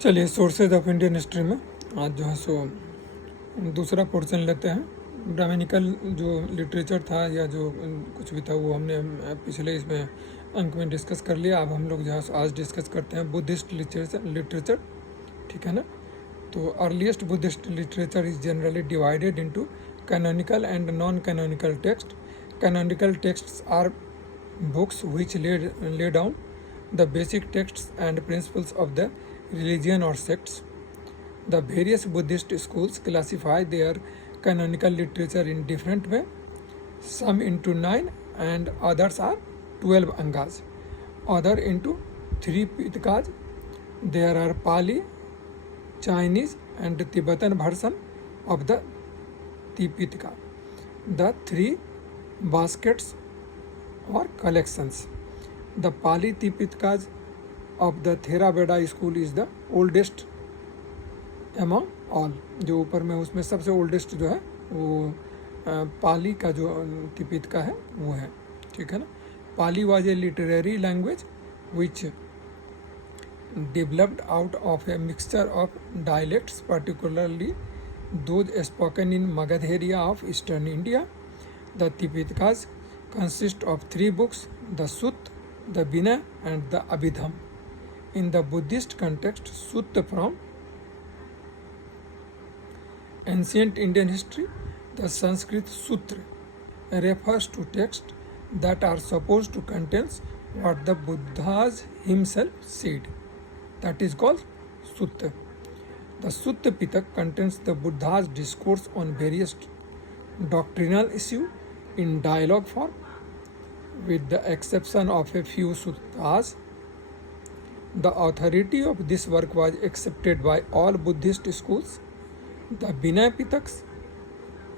चलिए sources of Indian history में आज जो है सो दूसरा पोर्शन लेते हैं। ब्राह्मणिकल जो लिटरेचर था या जो कुछ भी था वो हमने पिछले इसमें अंक में डिस्कस कर लिया। अब हम लोग जो है आज डिस्कस करते हैं बुद्धिस्ट लिटरेचर, ठीक है ना। तो earliest Buddhist literature is generally divided into canonical and non canonical text. Canonical texts are books which lay down the basic texts and principles of the religion or sects. The various Buddhist schools classify their canonical literature in different way, some into 9 and others are 12 angas, other into 3 pitkas. There are Pali, Chinese and Tibetan version of the Tipitaka. The 3 baskets or collections. The Pali Tipitakas of the Theravada school is the oldest among all. जो ऊपर में उसमें सबसे oldest जो है वो पाली का जो तिपितका है वो है, ठीक है ना। पाली was a literary language which developed out of a mixture of dialects, particularly those spoken in Magadh area of eastern India. The Tipitakas consist of 3 books, the Sutta, the Vinaya and the Abhidhamma. In the Buddhist context, Sutta from ancient Indian history, the Sanskrit Sutra refers to texts that are supposed to contain what the Buddha himself said. That is called Sutta. The Sutta Pitaka contains the Buddha's discourse on various doctrinal issues in dialogue form, with the exception of a few suttas. The authority of this work was accepted by all Buddhist schools. The Vinaya Pitaka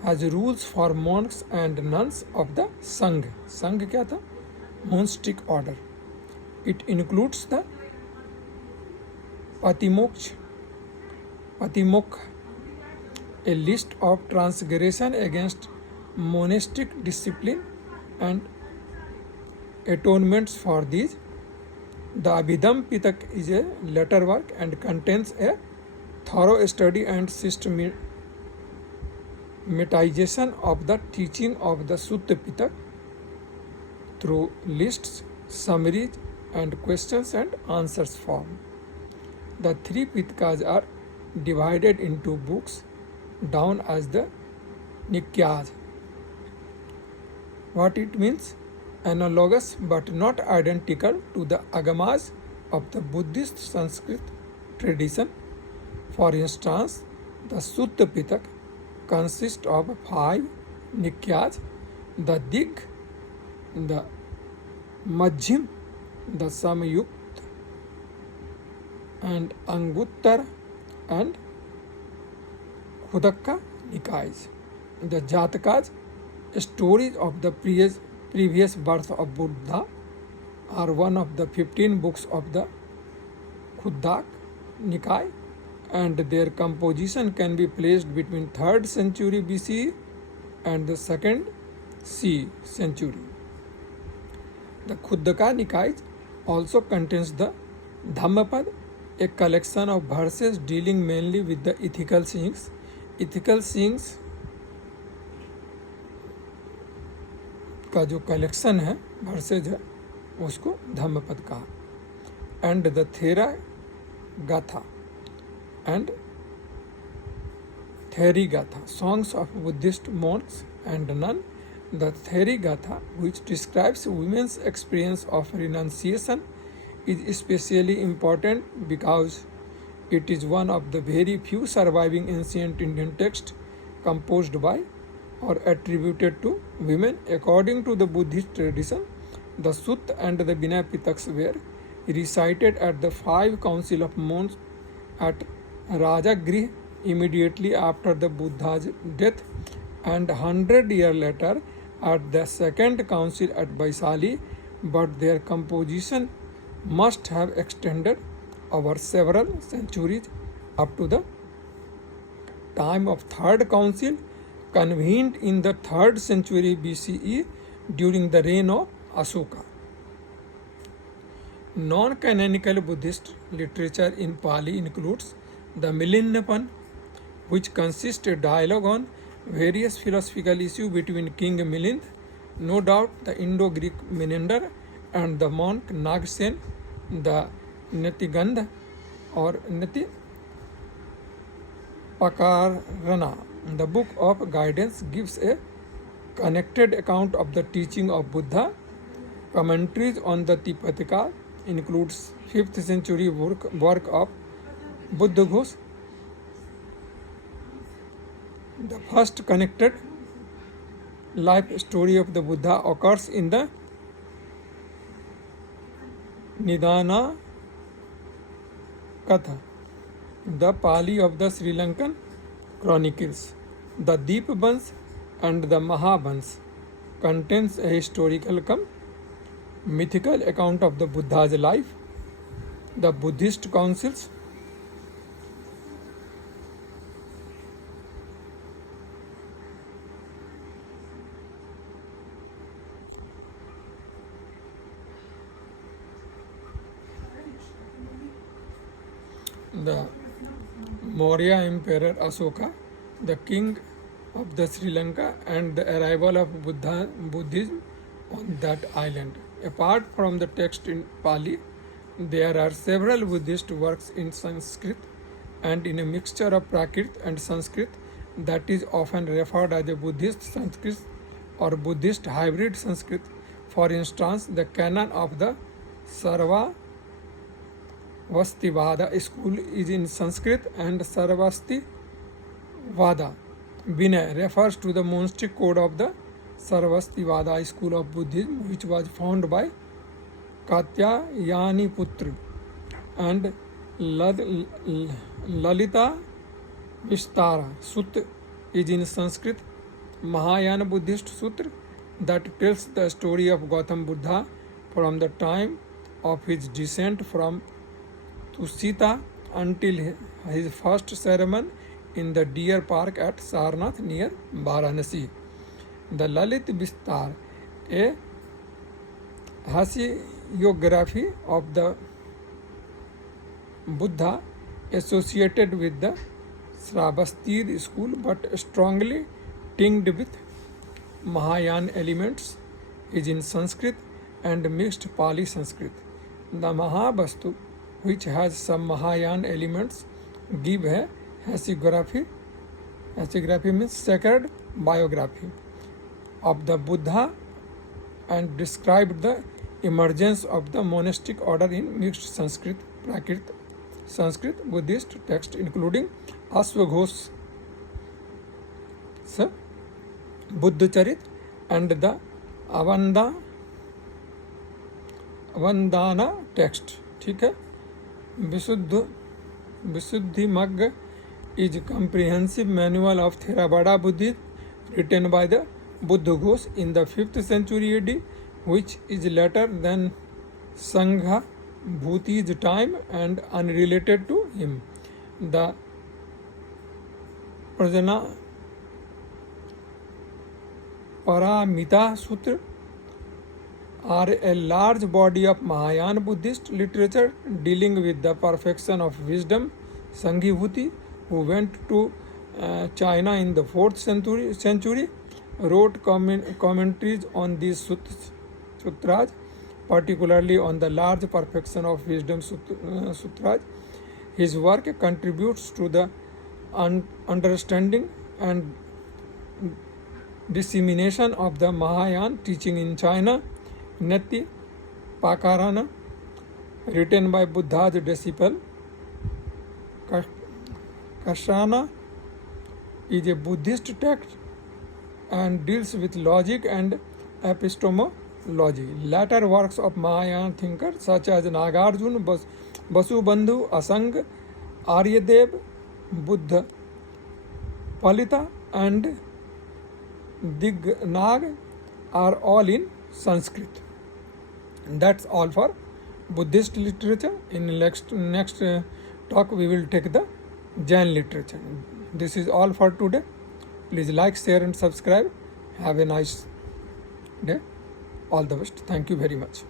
has rules for monks and nuns of the Sangha. Sangha क्या था? Monastic order. It includes the Patimoksh, a list of transgression against monastic discipline and atonements for these. The Abhidhamma Pitaka is a later work and contains a thorough study and systematization of the teaching of the Sutta Pitaka through lists, summaries, and questions and answers form. The 3 Pitakas are divided into books down as the Nikyas. What it means? Analogous but not identical to the agamas of the Buddhist Sanskrit tradition. For instance, the Sutta Pitaka consists of 5 Nikyas, the Dig, the Majjhim, the Samyukta and Anguttara and Khuddaka Nikayas. The Jatakas, stories of the previous birth of Buddha, are one of the 15 books of the Khuddaka Nikaya, and their composition can be placed between 3rd century BCE and the 2nd CE century. The Khuddaka Nikaya also contains the Dhammapada, a collection of verses dealing mainly with the ethical sayings. Ethical sayings का जो collection है versus है उसको धम्मपद कहा. And the थेरा गाथा and Theri Gatha, songs of Buddhist monks and nun. The Theri Gatha, which describes women's experience of renunciation, is especially important because it is one of the very few surviving ancient Indian texts composed by or attributed to women. According to the Buddhist tradition, the Sutta and the Vinaya Pitaks were recited at the 5 council of monks at Rajagrih immediately after the Buddha's death, and 100 years later at the 2nd council at Vaisali, but their composition must have extended over several centuries up to the time of 3rd council, convened in the 3rd century BCE during the reign of Ashoka. Non-canonical Buddhist literature in Pali includes the Milinnapan, which consists a dialogue on various philosophical issues between King Milind, no doubt the Indo-Greek Menander, and the monk Nagsen, the Netigandha or Neti Pakarana. The Book of Guidance gives a connected account of the teaching of Buddha. Commentaries on the Tipitaka includes 5th century work of Buddhaghosa. The first connected life story of the Buddha occurs in the Nidana Katha, the Pali of the Sri Lankan Chronicles. The Deepavans and the Mahabans contains a historical mythical account of the Buddha's life. The Buddhist councils the Maurya Emperor Asoka, the king of the Sri Lanka, and the arrival of Buddhism on that island. Apart from the text in Pali, there are several Buddhist works in Sanskrit and in a mixture of Prakrit and Sanskrit that is often referred as a Buddhist Sanskrit or Buddhist hybrid Sanskrit. For instance, the canon of the Sarva Vastivada school is in Sanskrit, and Sarvasti Vada Vinay refers to the monastic code of the Sarvastivada school of Buddhism, which was founded by Katyayaniputra, and Lalita Vistara Sutra is in Sanskrit. Mahayana Buddhist Sutra that tells the story of Gautam Buddha from the time of his descent from Tusita until his first ceremony in the deer park at Sarnath near Varanasi. The Lalit Vistar, a hagiography of the Buddha associated with the Sravastir school but strongly tinged with Mahayana elements, is in Sanskrit and mixed Pali Sanskrit. The Mahabhastu, which has some Mahayana elements, give a hagiography. Hagiography means sacred biography of the Buddha and described the emergence of the monastic order in mixed Sanskrit, Prakrit, Sanskrit Buddhist text including Aswaghosa, Buddhacharit and the Avandana text. ठीक है. Visuddhimagga is a comprehensive manual of Theravada Buddhism written by the Buddhaghosa in the 5th century AD, which is later than Sangha Bhuti's time and unrelated to him. The Prajna Paramita Sutra are a large body of Mahayana Buddhist literature dealing with the perfection of wisdom. Sanghibhuti, who went to China in the 4th century, wrote commentaries on these sutras, particularly on the large perfection of wisdom sutras. His work contributes to the understanding and dissemination of the Mahayana teaching in China. Neti Pakarana, written by Buddha's disciple Kashana, is a Buddhist text and deals with logic and epistemology. Later works of Mahayana thinkers such as Nagarjuna, Vasubandhu, Asanga, Aryadev, Buddha Palita and Dignag are all in Sanskrit. That's all for Buddhist literature. In next talk we will take the Jain literature. This is all for today. Please like, share and subscribe. Have a nice day. All the best. Thank you very much.